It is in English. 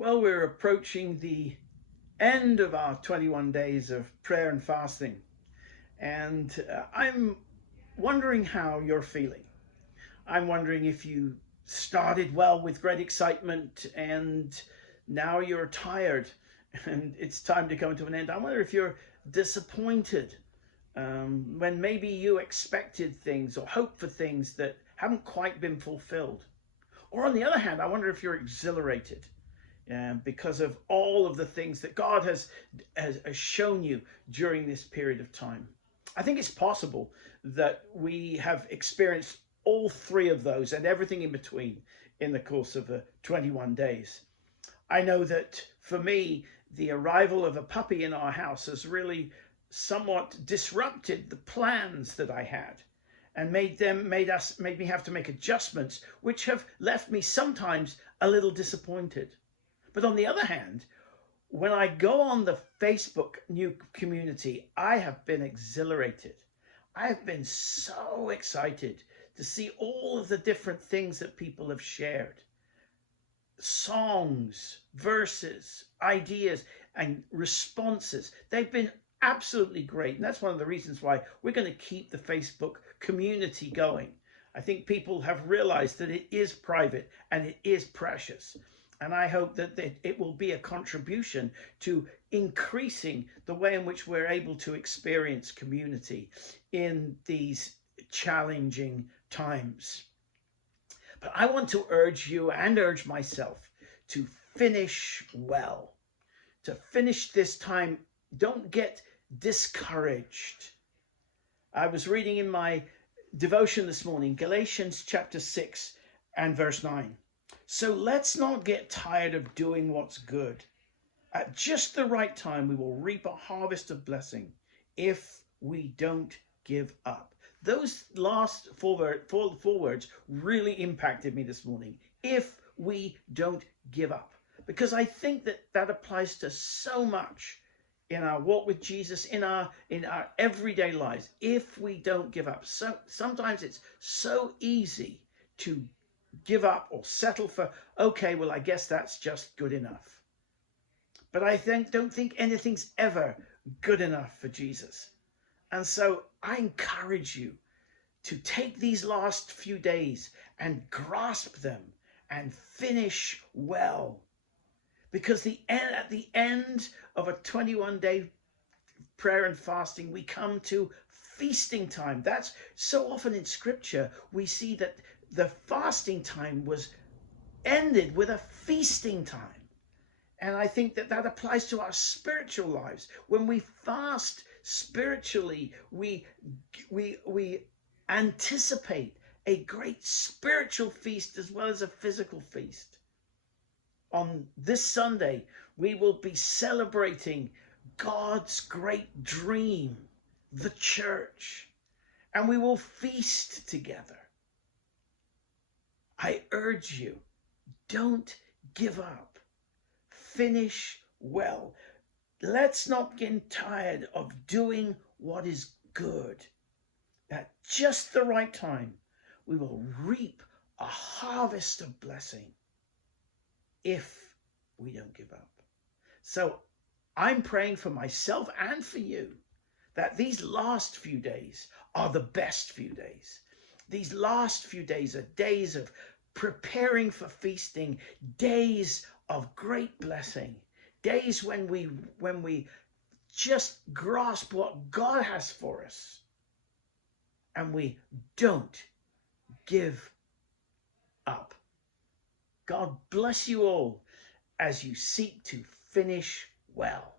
Well, we're approaching the end of our 21 days of prayer and fasting, and I'm wondering how you're feeling. I'm wondering if you started well with great excitement and now you're tired and it's time to come to an end. I wonder if you're disappointed when maybe you expected things or hoped for things that haven't quite been fulfilled. Or on the other hand, I wonder if you're exhilarated because of all of the things that God has shown you during this period of time. I think it's possible that we have experienced all three of those and everything in between in the course of the 21 days. I know that for me, the arrival of a puppy in our house has really somewhat disrupted the plans that I had and made me have to make adjustments which have left me sometimes a little disappointed. But on the other hand, when I go on the Facebook new community, I have been exhilarated. I have been so excited to see all of the different things that people have shared. Songs, verses, ideas, and responses. They've been absolutely great. And that's one of the reasons why we're going to keep the Facebook community going. I think people have realized that it is private and it is precious. And I hope that it will be a contribution to increasing the way in which we're able to experience community in these challenging times. But I want to urge you and urge myself to finish well, to finish this time. Don't get discouraged. I was reading in my devotion this morning, Galatians chapter 6 and verse 9. So let's not get tired of doing what's good. At just the right time, we will reap a harvest of blessing if we don't give up. Those last four words really impacted me this morning. If we don't give up. Because I think that applies to so much in our walk with Jesus, in our everyday lives. If we don't give up. So sometimes it's so easy to give up or settle for, okay, well, I guess that's just good enough. But I don't think anything's ever good enough for Jesus. And so I encourage you to take these last few days and grasp them and finish well. Because at the end of a 21-day prayer and fasting, we come to feasting time. That's so often in Scripture, we see that the fasting time was ended with a feasting time. And I think that applies to our spiritual lives. When we fast spiritually, we anticipate a great spiritual feast as well as a physical feast. On this Sunday, we will be celebrating God's great dream, the church, and we will feast together. I urge you, don't give up. Finish well. Let's not get tired of doing what is good. At just the right time, we will reap a harvest of blessing if we don't give up. So I'm praying for myself and for you that these last few days are the best few days. These last few days are days of preparing for feasting, days of great blessing, days when we just grasp what God has for us and we don't give up. God bless you all as you seek to finish well.